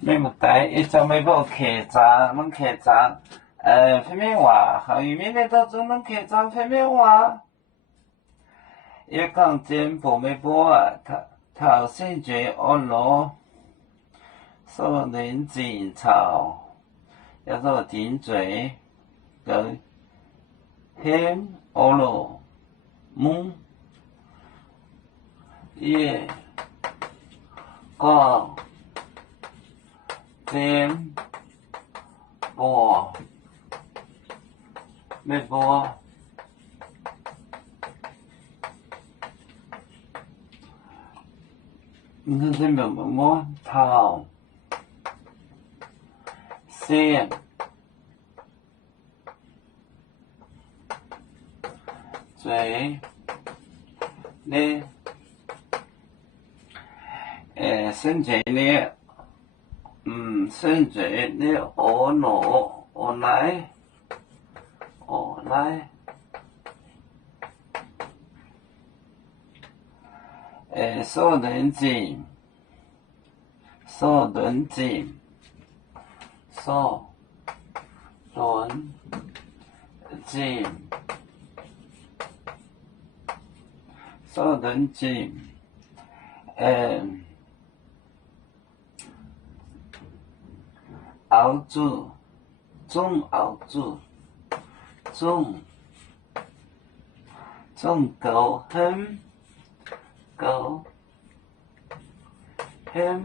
咩物代？一朝咪无客栈，拢客栈，什么话？好语面的当中拢客栈什么话？一讲真不没播啊，头先觉安乐，所人真吵，要做顶嘴，个很安乐，也讲真播没播。你看这边么头先嘴呢先嘴呢先嘴呢我来所人静所人静所人静所人静熬煮中熬煮中狗很狗很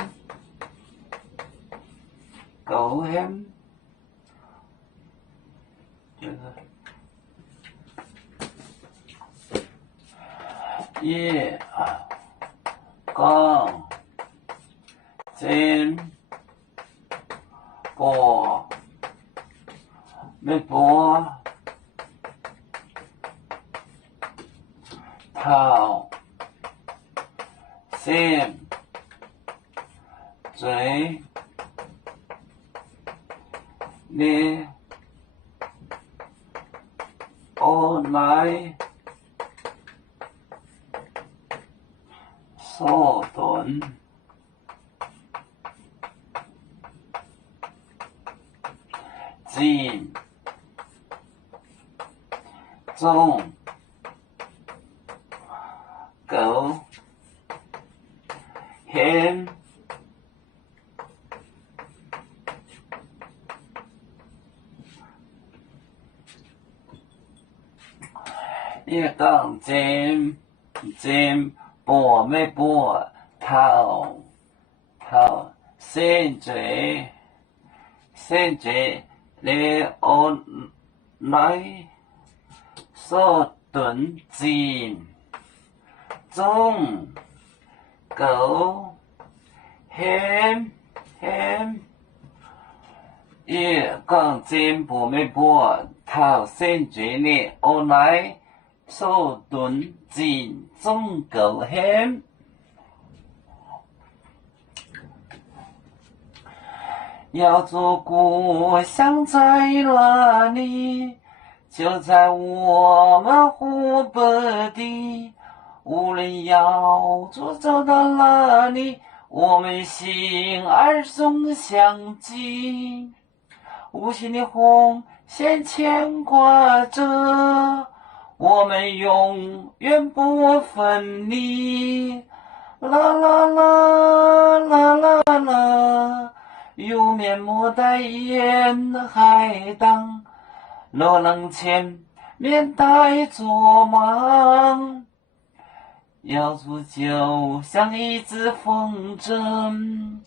狗很也讲真播没播头先嘴呢我来所顿静中狗很一讲真播没播头先嘴你我来所顿静中狗很一讲真播没播头先嘴你我来所顿静中狗很要做故乡在哪里？就在我们湖北地。无论要走到哪里，我们心儿总相近。无形的红线牵挂着，我们永远不分离。啦啦啦啦啦啦。有面目戴眼海荡，落浪前面带着忙，瑶族就像一只风筝，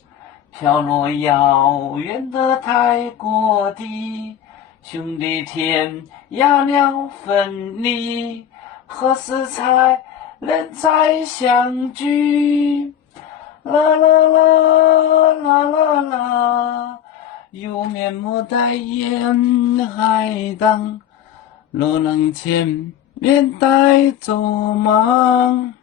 飘落遥远的泰国地。兄弟天涯两分离，何时才能再相聚？啦啦啦啦啦啦，有面目戴眼海荡，落浪前面带着忙。